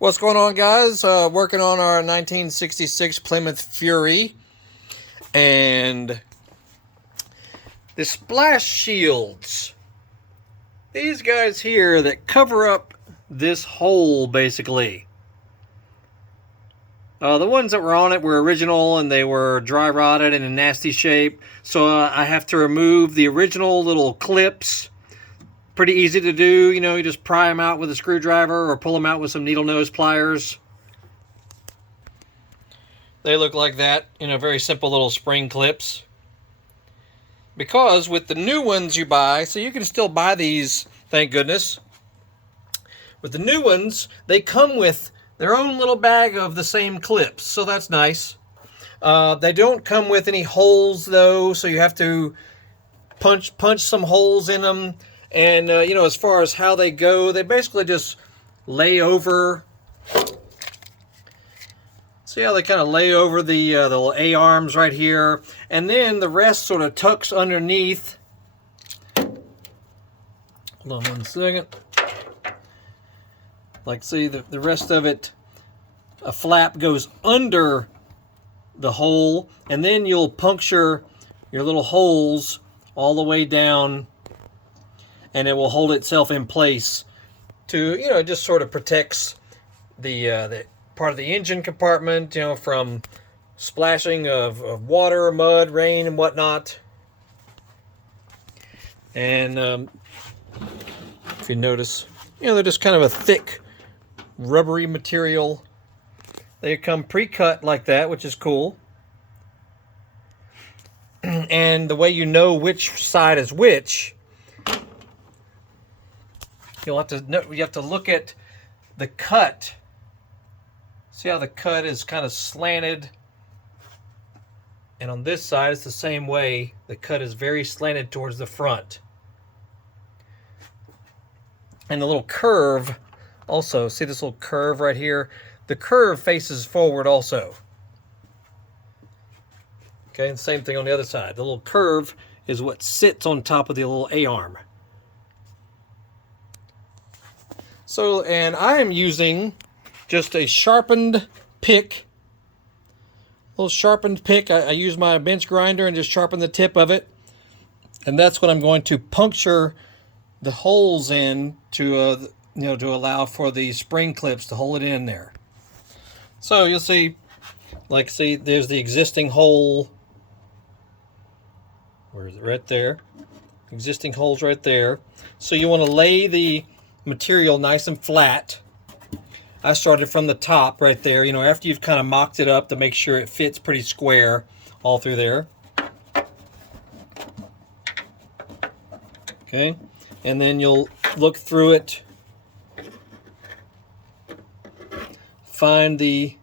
What's going on, guys? Working on our 1966 Plymouth Fury, and the splash shields. These guys here that cover up this hole, basically. The ones that were on it were original, and they were dry rotted and in nasty shape. So I have to remove the original little clips. Pretty easy to do, you know, you just pry them out with a screwdriver or pull them out with some needle nose pliers. They look like that, you know, very simple little spring clips. Because with the new ones you buy, so you can still buy these, thank goodness. With the new ones, they come with their own little bag of the same clips, so that's nice. They don't come with any holes though, so you have to punch some holes in them. And, you know, as far as how they go, they basically just lay over. See how they kind of lay over the little A-arms right here. And then the rest sort of tucks underneath. Hold on one second. Like, see, the rest of it, a flap goes under the hole. And then you'll puncture your little holes all the way down. And it will hold itself in place to, you know, just sort of protects the part of the engine compartment, you know, from splashing of water, mud, rain, and whatnot. And if you notice, you know, they're just kind of a thick, rubbery material. They come pre-cut like that, which is cool. And the way you know which side is which, you have to look at the cut. See how the cut is kind of slanted? And on this side, it's the same way. The cut is very slanted towards the front. And the little curve also, see this little curve right here? The curve faces forward also. Okay, and same thing on the other side. The little curve is what sits on top of the little A-arm. So, and I am using just a sharpened pick. A little sharpened pick. I use my bench grinder and just sharpen the tip of it. And that's what I'm going to puncture the holes in to, you know, to allow for the spring clips to hold it in there. So you'll see, like, see, there's the existing hole. Where is it? Right there. Existing holes right there. So you want to lay the material nice and flat. I started from the top right there, you know, after you've kind of mocked it up to make sure it fits pretty square all through there. Okay, and then you'll look through it, find the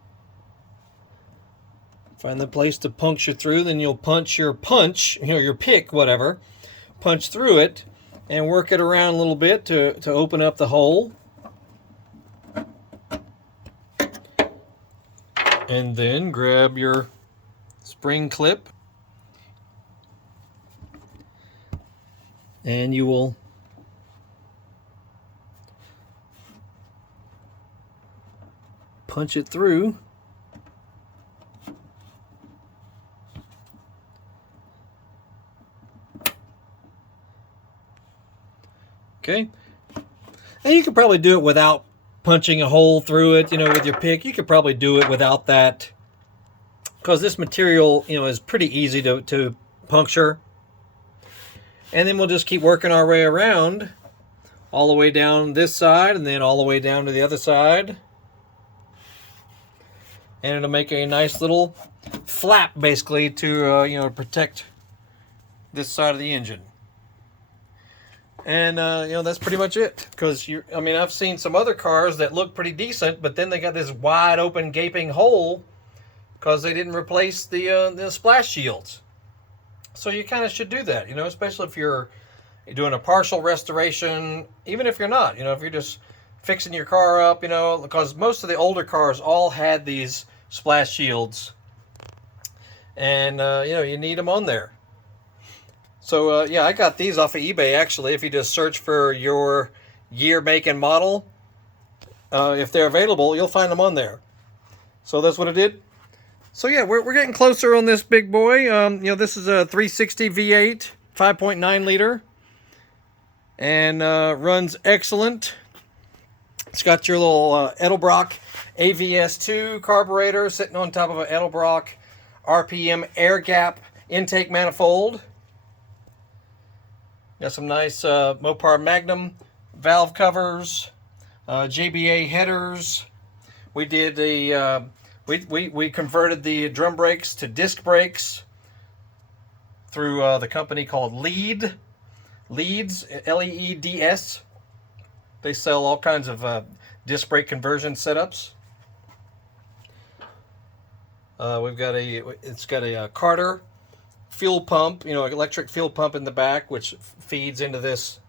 place to puncture through, then you'll punch, you know, your pick, whatever, punch through it and work it around a little bit to open up the hole. And then grab your spring clip. And you will punch it through. Okay, and you could probably do it without punching a hole through it, you know, with your pick. You could probably do it without that, because this material, you know, is pretty easy to puncture. And then we'll just keep working our way around all the way down this side and then all the way down to the other side. And it'll make a nice little flap, basically, to, you know, protect this side of the engine. And, you know, that's pretty much it. Because, I mean, I've seen some other cars that look pretty decent, but then they got this wide open gaping hole because they didn't replace the splash shields. So you kind of should do that, you know, especially if you're doing a partial restoration, even if you're not, you know, if you're just fixing your car up, you know, because most of the older cars all had these splash shields. And, you know, you need them on there. So, yeah, I got these off of eBay, actually. If you just search for your year, make, and model, if they're available, you'll find them on there. So that's what I did. So yeah, we're getting closer on this big boy. You know, this is a 360 V8, 5.9 liter, and runs excellent. It's got your little Edelbrock AVS2 carburetor sitting on top of an Edelbrock RPM AirGap Intake Manifold. Got some nice Mopar Magnum valve covers, JBA headers. We did the we converted the drum brakes to disc brakes through the company called Leeds, L-E-E-D-S. They sell all kinds of disc brake conversion setups. It's got a Carter fuel pump, you know, electric fuel pump in the back, which feeds into this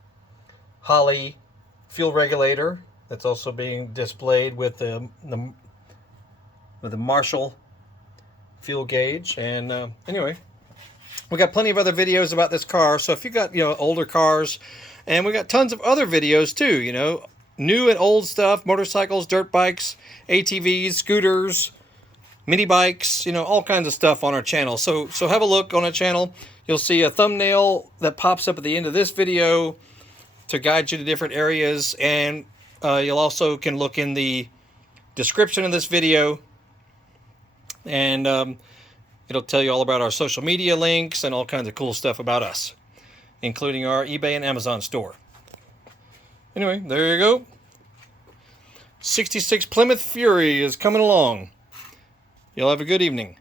Holley fuel regulator. That's also being displayed with the Marshall fuel gauge. And anyway, we got plenty of other videos about this car. So if you got, you know, older cars, and we got tons of other videos too, you know, new and old stuff, motorcycles, dirt bikes, ATVs, scooters, mini bikes, you know, all kinds of stuff on our channel. So have a look on our channel. You'll see a thumbnail that pops up at the end of this video to guide you to different areas, and you'll also can look in the description of this video, and it'll tell you all about our social media links and all kinds of cool stuff about us, including our eBay and Amazon store. Anyway, there you go. 66 Plymouth Fury is coming along. You'll have a good evening.